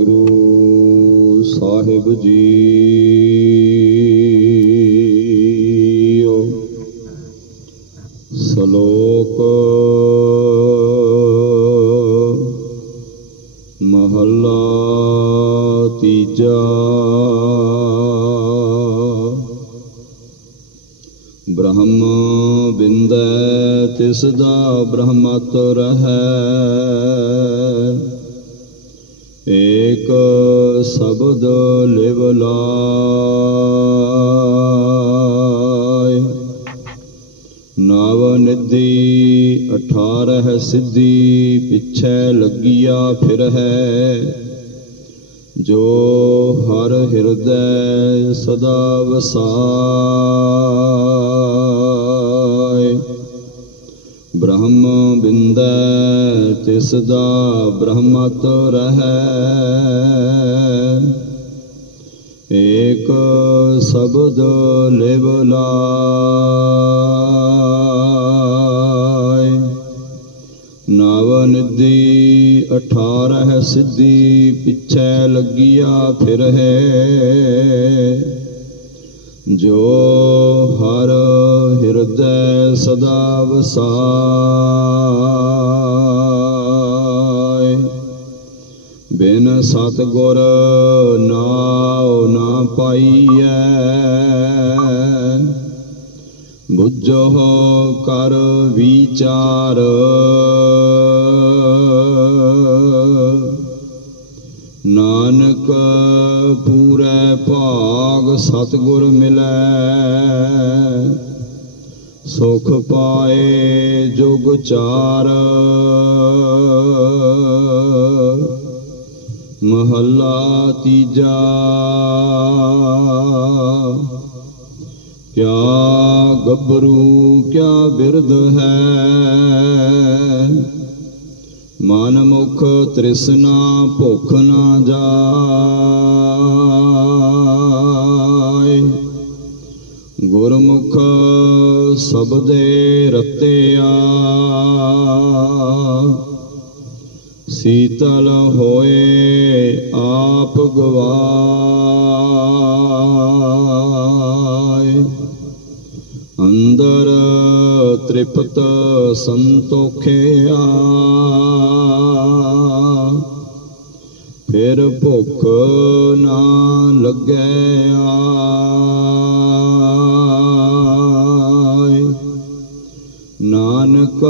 ਵਾਹਿਗੁਰੂ ਸਾਹਿਬ ਜੀ ਸ਼ਲੋਕ ਮਹੱਲਾ ਤੀਜਾ। ਬ੍ਰਹਮ ਬਿੰਦੈ ਤਿਸ ਦਾ ਬ੍ਰਹਮਤ ਰਹੈ। ਏਕ ਸ਼ਬਦ ਲਿਵ ਲਾਇ। ਨਵ ਨਿਧੀ 18 ਸਿੱਧੀ ਪਿਛੈ ਲੱਗਿਆ ਫਿਰ ਹੈ ਜੋ ਹਰ ਹਿਰਦੈ ਸਦਾ ਵਸਾਇ। ਬ੍ਰਹਮ ਬਿੰਦੈ ਤਿਸ ਦਾ ਬ੍ਰਹਮਤ ਰਹੈ। ਏਕ ਸ਼ਬਦ ਲਿਵ ਲਾਇ। ਨਵ ਨਿਧੀ 18 ਸਿੱਧੀ ਪਿਛੈ ਲੱਗੀਆ ਫਿਰ ਹੈ ਜੋ ਹਰ ਹਿਰਦੈ ਸਦਾ ਵਸਾਇ ਬਿਨ ਸਤਗੁਰ ਨਾਉ ਨਾ ਪਾਈਐ। ਬੁੱਝੋ ਕਰ ਵਿਚਾਰ। ਨਾਨਕ ਪੂਰੇ ਭਾਗ ਸਤਗੁਰ ਮਿਲੈ। ਸੁਖ ਪਾਏ ਜੁਗ ਚਾਰ। ਮਹੱਲਾ ਤੀਜਾ। ਕਿਆ ਗੱਭਰੂ ਕਿਆ ਬਿਰਧ ਹੈ। ਮਨ ਮੁਖ ਤ੍ਰਿਸ਼ਨਾ ਭੁਖ ਨਾ ਜਾਏ। ਗੁਰਮੁਖ ਸਬਦੇ ਰਤਿਆ। ਸੀਤਲ ਹੋਏ ਆਪ ਗਵਾਏ ਤ੍ਰਿਪਤ ਸੰਤੋਖਿਆ। ਫਿਰ ਭੁੱਖ ਨਾ ਲੱਗੈ ਆਏ ਨਾਨਕ,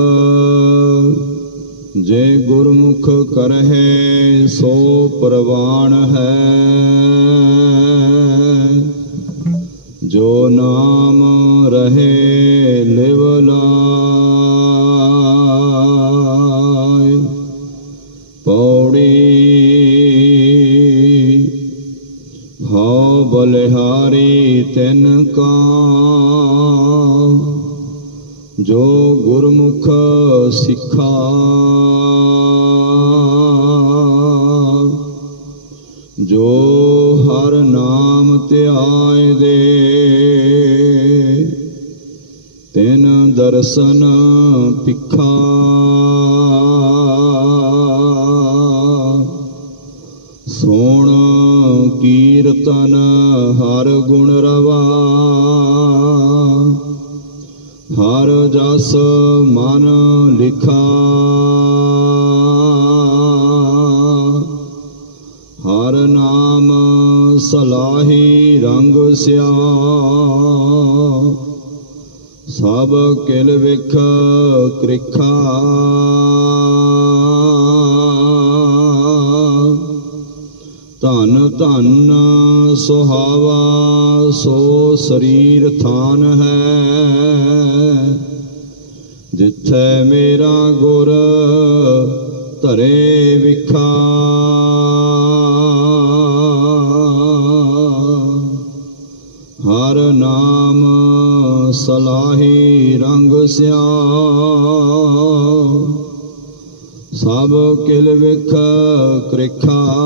ਜੇ ਗੁਰਮੁਖ ਕਰਹਿ ਸੋ ਪ੍ਰਵਾਨ ਹੈ। ਜੋ ਨਾਮ ਰਹੇ ਤਿਨ ਕਾ ਜੋ ਗੁਰਮੁਖ ਸਿੱਖਾ। ਜੋ ਹਰ ਨਾਮ ਧਿਆਏ ਦੇ, ਤਿਨ ਦਰਸ਼ਨ ਪਿਖਾ ਸੋਣ ਕੀਰਤਨ ਹਰ ਗੁਣ ਜਸ ਮਨ ਲਿਖਾ। ਹਰ ਨਾਮ ਸਲਾਹੀ ਰੰਗ ਸਿਆ। ਸਭ ਕਿਲ ਵਿਖ ਕ੍ਰਿਖਾ। ਧਨ ਧਨ ਸੁਹਾਵਾ ਸੋ ਸਰੀਰ ਥਾਨ ਹੈ। ਜਿੱਥੇ ਮੇਰਾ ਗੁਰ ਧਰੇ ਵਿਖਾ। ਹਰ ਨਾਮ ਸਲਾਹੀ ਰੰਗ ਸਿਆ। ਸਭ ਕਿਲ ਵਿਖ ਕ੍ਰਿਖਾ।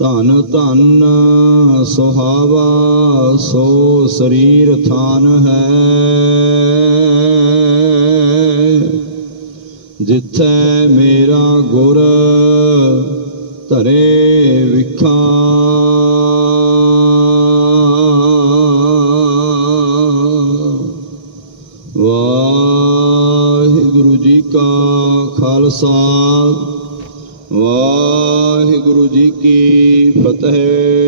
ਧਨ ਧਨ ਸੁਹਾਵਾ, ਸੋ ਸਰੀਰ ਥਾਨ ਹੈ। ਜਿੱਥੈ ਮੇਰਾ ਗੁਰ ਧਰੇ ਵਿਖਾ। ਵਾਹਿਗੁਰੂ ਜੀ ਕਾ ਖਾਲਸਾ, ਵਾਹਿਗੁਰੂ ਜੀ ਕੀ ਫਤਿਹ